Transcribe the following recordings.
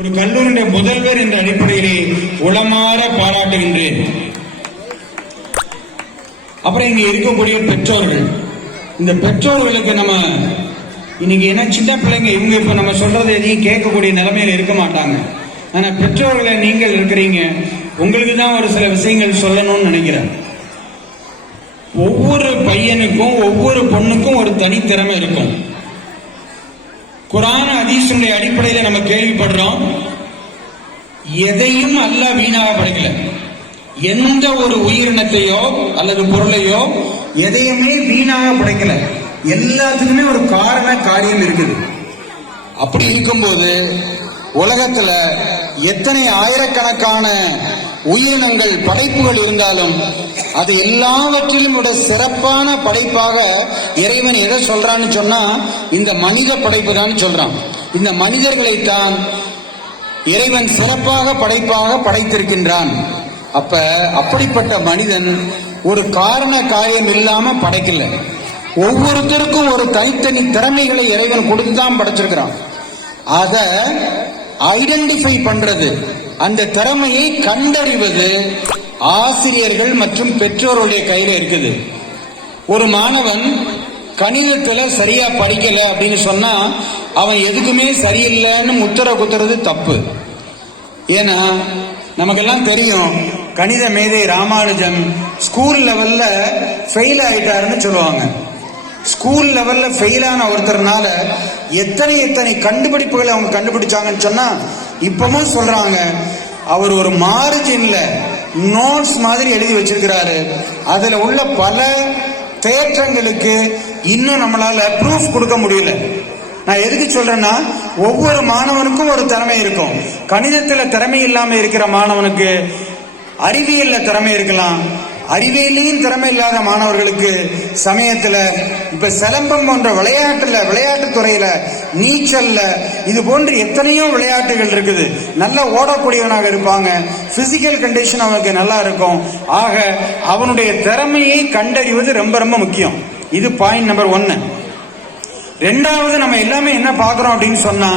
ஒரு கல்லூரியுடைய முதல்வர் என்ற அடிப்படையிலே உளமாற பாராட்டுகின்றேன். அப்புறம் இங்க இருக்கக்கூடிய பெற்றோர்கள், இந்த பெற்றோர்களுக்கு நம்ம இன்னைக்கு என்ன சின்ன பிள்ளைங்க இவங்க இப்ப நம்ம சொல்றது எதையும் கேட்கக்கூடிய நிலைமையில இருக்க மாட்டாங்க. ஆனா பெற்றோர்களை நீங்கள் இருக்கிறீங்க, உங்களுக்கு தான் ஒரு சில விஷயங்கள் சொல்லணும்னு நினைக்கிறேன். ஒவ்வொரு பையனுக்கும் ஒவ்வொரு பொண்ணுக்கும் ஒரு தனித்திறமை இருக்கும். குர்ஆன் ஹதீஸுடைய அடிப்படையில நம்ம கேள்விப்படுறோம், எதையும் அல்லாஹ் வீணாக படைக்கல. எந்த ஒரு உயிரினத்தையோ அல்லது பொருளையோ எதையுமே வீணாக படைக்கல. எல்லாத்துக்குமே ஒரு காரண காரியம் இருக்குது. அப்படி இருக்கும்போது உலகத்துல எத்தனை ஆயிரக்கணக்கான உயிரினங்கள் படைப்புகள் இருந்தாலும் அது எல்லாவற்றிலும் விட சிறப்பான படைப்பாக இறைவன் எதை சொல்றான்னு சொன்னா இந்த மனித படைப்பு தான் சொல்றான். இந்த மனிதர்களைத்தான் இறைவன் சிறப்பாக படைப்பாக படைத்திருக்கின்றான். அப்படிப்பட்ட மனிதன் ஒரு காரண காரியம் இல்லாம படைக்கல. ஒவ்வொருத்தருக்கும் ஒரு தனித்தனி திறமைகளை இறைவன் கொடுத்துதான் படைச்சிருக்கிறான். அதை ஐடென்டிஃபை பண்றது, அந்த திறமையை கண்டறிவது ஆசிரியர்கள் மற்றும் பெற்றோருடைய கையில இருக்குது. ஒரு மாணவன் கணிதத்துல சரியா படிக்கல அப்படின்னு சொன்னா அவன் எதுக்குமே சரியில்லைன்னு முத்திர குத்துறது தப்பு. ஏன்னா நமக்கெல்லாம் தெரியும், கணித மேதை ராமானுஜம் ஸ்கூல் லெவல்ல ஃபெயில் ஆயிட்டாருன்னு சொல்லுவாங்க. ஸ்கூல் லெவல்ல ஃபெயிலான ஒருத்தர்னால எத்தனை கண்டுபிடிப்புகளை அவங்க கண்டுபிடிச்சாங்கன்னு சொன்னா இப்பவும் சொல்றாங்க. அவர் ஒரு மார்ஜின்ல நோட்ஸ் மாதிரி எழுதி வச்சிருக்கிறாரு. அதுல உள்ள பல தேற்றங்களுக்கு இன்னும் நம்மளால ப்ரூஃப் கொடுக்க முடியல. நான் எதுக்கு சொல்றேன்னா, ஒவ்வொரு மாணவனுக்கும் ஒரு திறமை இருக்கும். கணிதத்துல திறமை இல்லாம இருக்கிற மாணவனுக்கு அறிவியல்ல திறமை இருக்கலாம். அறிவியலையும் திறமை இல்லாத மாணவர்களுக்கு சமயத்துல இப்ப சிலம்பம் போன்ற விளையாட்டு துறையில, நீச்சல்ல, இது போன்று எத்தனையோ விளையாட்டுகள் இருக்குது. நல்லா ஓடக்கூடியவனாக இருப்பாங்க. பிசிக்கல் கண்டிஷன் அவனுக்கு நல்லா இருக்கும். ஆக அவனுடைய திறமையை கண்டறிவது ரொம்ப ரொம்ப முக்கியம். இது பாயிண்ட் நம்பர் 1. ரெண்டாவது, நம்ம எல்லாமே என்ன பார்க்கிறோம் அப்படின்னு சொன்னா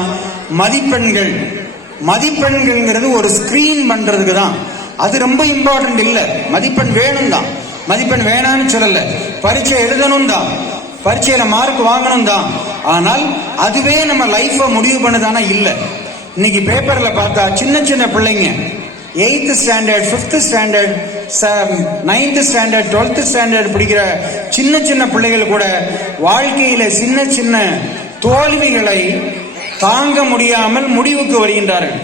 மதிப்பெண்கள்ங்கிறது ஒரு ஸ்கிரீன் பண்றதுக்கு தான். அது ரொம்ப இம்பார்ட்டன்ட் இல்ல. மதிப்பெண் வேணும் தான், மதிப்பெண் வேணான்னு சொல்லல. பரீட்சை எழுதணும் தான், பரீட்சையில மார்க் வாங்கணும் தான். ஆனால் அதுவே நம்ம லைஃப முடிவு பண்ணதானா இல்ல. இன்னைக்கு பேப்பர்ல பார்த்தா சின்ன பிள்ளைங்க 8th standard, 5th standard, 9th standard, 12th standard படிக்கிற சின்ன பிள்ளைகள் கூட வாழ்க்கையில சின்ன தோல்விகளை தாங்க முடியாமல் முடிவுக்கு வருகின்றார்கள்.